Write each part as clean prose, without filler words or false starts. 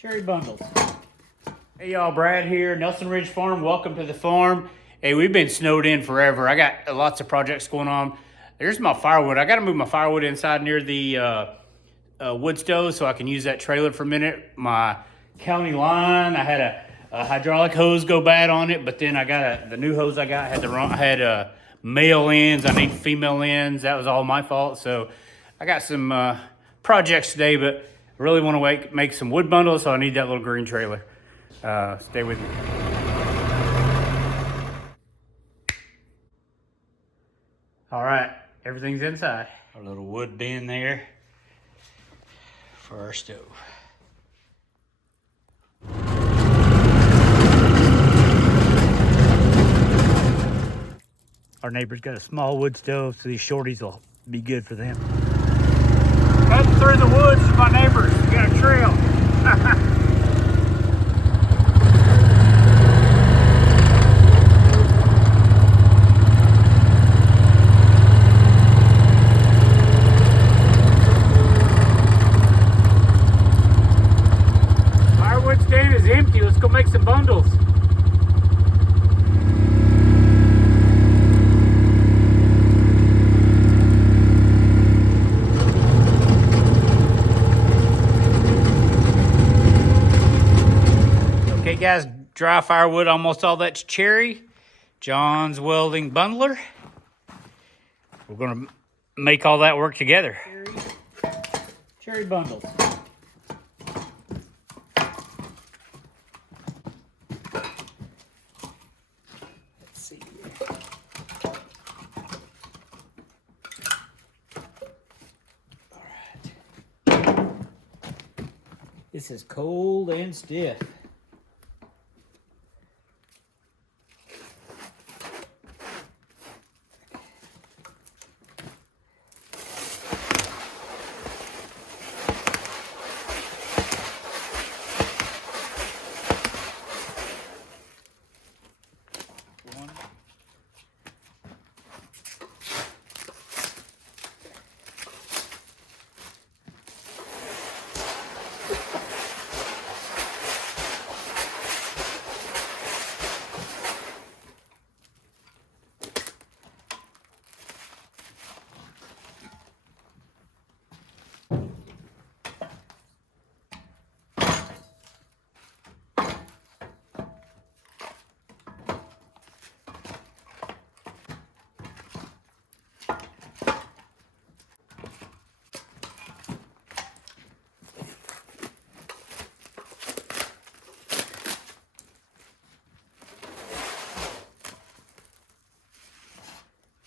Cherry bundles. Hey y'all, Brad here, Nelson Ridge Farm. Welcome to the farm. Hey, we've been snowed in forever. I got lots of projects going on. There's my firewood. I got to move my firewood inside near the wood stove so I can use that trailer for a minute. My county line, I had a hydraulic hose go bad on it, but then I got the new hose I got had the wrong. I had male ends. I need female ends. That was all my fault. So I got some projects today, but I really want to make some wood bundles, so I need that little green trailer. Stay with me. All right, everything's inside. A little wood bin there for our stove. Our neighbor's got a small wood stove, so these shorties will be good for them. Heading through the woods to my neighbors. We got a trail. Firewood stand is empty. Let's go make some bundles. Okay guys, dry firewood, almost all that's cherry. John's Welding bundler. We're gonna make all that work together. Cherry bundles. Let's see here. All right. This is cold and stiff.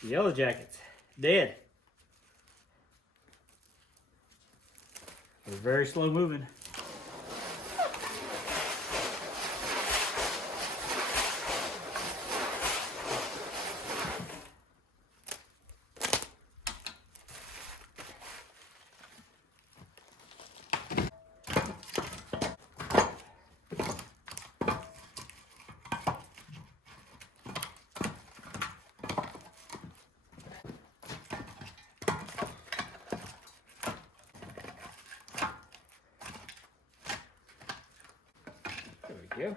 Yellow jackets, dead. They're very slow moving. There we go.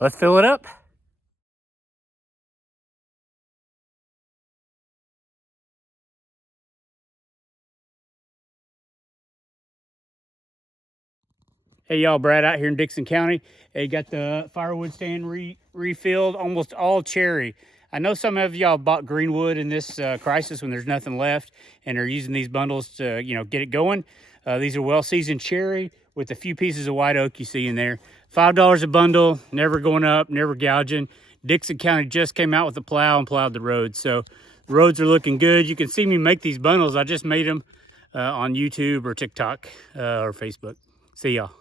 Let's fill it up. Hey y'all, Brad out here in Dixon County. Hey, got the firewood stand refilled, almost all cherry. I know some of y'all bought green wood in this crisis when there's nothing left and are using these bundles to, get it going. These are well-seasoned cherry with a few pieces of white oak you see in there. $5 a bundle, never going up, never gouging. Dixon County just came out with a plow and plowed the roads. So the roads are looking good. You can see me make these bundles. I just made them on YouTube or TikTok or Facebook. See y'all.